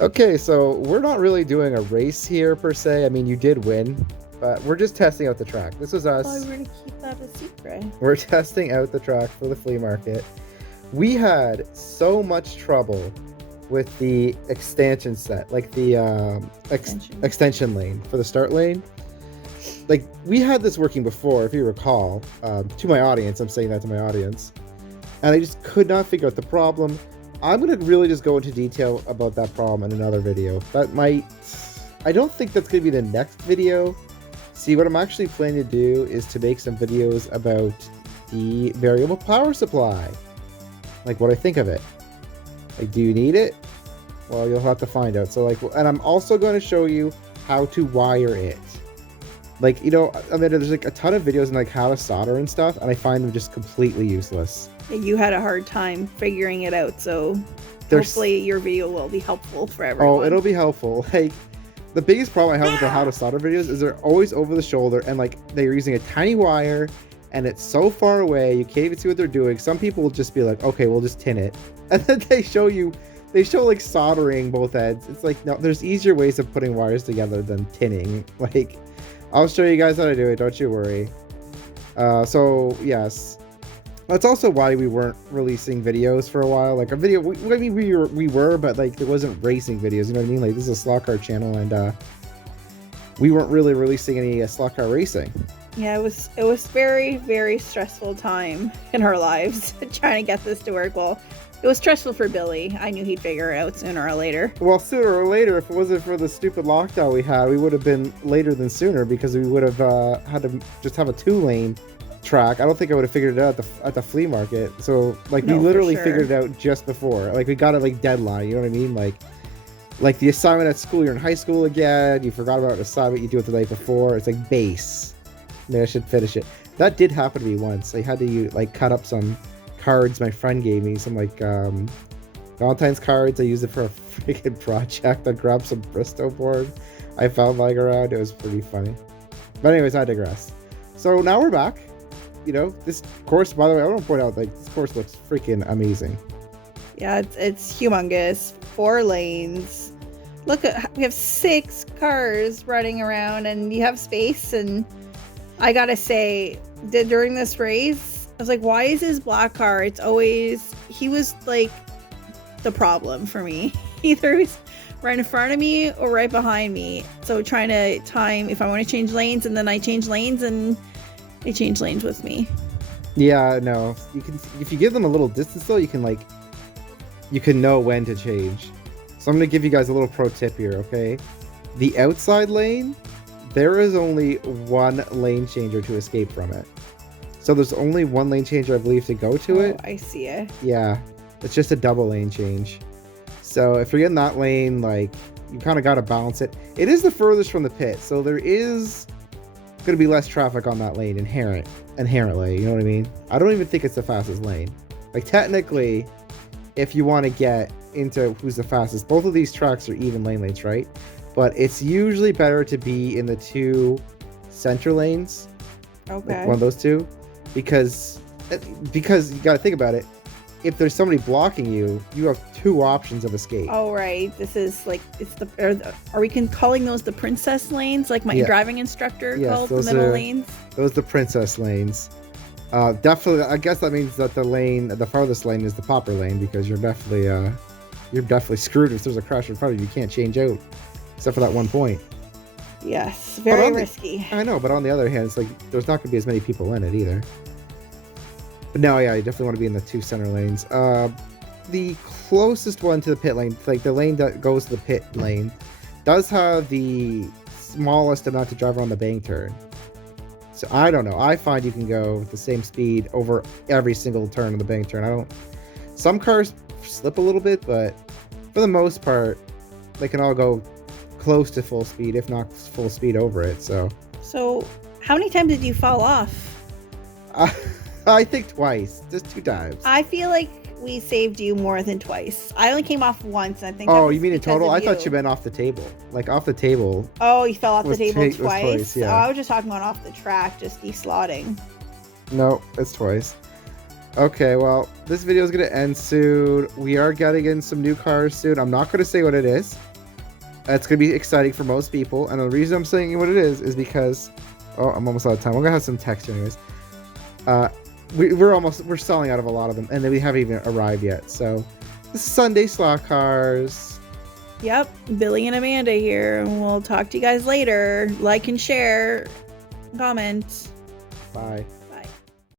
Okay, so we're not really doing a race here per se. I mean, you did win, but we're just testing out the track. This is Oh, us. we're gonna keep that a secret. We're testing out the track for the flea market. We had so much trouble with the extension set, like the extension lane for the start lane. Like, we had this working before, if you recall. To my audience, I'm saying that to my audience. And I just could not figure out the problem. I'm going to really just go into detail about that problem in another video. I don't think that's going to be the next video. See, what I'm actually planning to do is to make some videos about the variable power supply. Like, what I think of it. Like, do you need it? Well, you'll have to find out. So, like, and I'm also going to show you how to wire it. Like, you know, I mean, there's like a ton of videos on like how to solder and stuff, and I find them just completely useless. You had a hard time figuring it out, so hopefully your video will be helpful for everyone. Oh, it'll be helpful. Like, the biggest problem I have with the how to solder videos is they're always over the shoulder, and like they're using a tiny wire, and it's so far away you can't even see what they're doing. Some people will just be like, okay, we'll just tin it, and then they show like soldering both ends. It's like, no, there's easier ways of putting wires together than tinning. Like, I'll show you guys how to do it, don't you worry. So yes, that's also why we weren't releasing videos for a while. Like, a video, we were, but like it wasn't racing videos, you know what I mean? Like, this is a slot car channel, and we weren't really releasing any slot car racing. Yeah, it was very, very stressful time in our lives trying to get this to work. Well, it was stressful for Billy. I knew he'd figure it out sooner or later. Well, sooner or later, if it wasn't for the stupid lockdown we had, we would have been later than sooner, because we would have had to just have a 2-lane track. I don't think I would have figured it out at the flea market. So, like, we literally figured it out just before. Like, we got it like deadline, you know what I mean? Like the assignment at school, you're in high school again, you forgot about an assignment you do it the night before. It's like base. Maybe I should finish it. That did happen to me once. I had to like cut up some cards my friend gave me, some like Valentine's cards. I used it for a freaking project. I grabbed some Bristow board I found lying around. It was pretty funny. But anyways, I digress. So now we're back. You know, this course, by the way, I want to point out, like, this course looks freaking amazing. Yeah, it's humongous. 4 lanes. Look at, we have 6 cars running around, and you have space. And I gotta say, during this race, I was like, why is his black car? He was like the problem for me. Either he's right in front of me or right behind me. So trying to time if I want to change lanes, and then I change lanes and they change lanes with me. Yeah, no. You can, if you give them a little distance though, you can know when to change. So I'm gonna give you guys a little pro tip here, okay? The outside lane, there is only 1 lane changer to escape from it. So there's only 1 lane changer, I believe, to go to it. I see it. Yeah, it's just a double lane change. So if you're in that lane, like, you kind of got to balance it. It is the furthest from the pit, so there is going to be less traffic on that lane inherently, you know what I mean? I don't even think it's the fastest lane. Like, technically, if you want to get into who's the fastest, both of these tracks are even lane lanes, right? But it's usually better to be in the 2 center lanes. Okay. Like one of those 2, because you got to think about it. If there's somebody blocking you, you have 2 options of escape. Oh, right. This is like, are we calling those the princess lanes? Like my driving instructor called the middle lanes? Those are the princess lanes. Definitely, I guess that means that the farthest lane is the popper lane, because you're definitely screwed if there's a crash in front of you. You can't change out, except for that 1 point. Yes, very risky. I know, but on the other hand, it's like there's not going to be as many people in it either. But no, yeah, you definitely want to be in the 2 center lanes. The closest one to the pit lane, like the lane that goes to the pit lane, does have the smallest amount to drive around the bank turn. So I don't know. I find you can go with the same speed over every single turn of the bank turn. Some cars slip a little bit, but for the most part, they can all go close to full speed, if not full speed over it. So how many times did you fall off? I think twice, just 2 times. I feel like we saved you more than twice. I only came off once. I think. Oh, you mean in total? I thought you meant off the table. Like off the table. Oh, you fell off the table twice? Yeah. Oh, I was just talking about off the track, just de-slotting. No, it's twice. Okay, well, this video is going to end soon. We are getting in some new cars soon. I'm not going to say what it is. That's gonna be exciting for most people, and the reason I'm saying what it is because, oh, I'm almost out of time. I'm gonna have some text here anyways. We're selling out of a lot of them, and then we haven't even arrived yet. So, this is Sunday Slot Cars. Yep, Billy and Amanda here, and we'll talk to you guys later. Like and share, comment. Bye.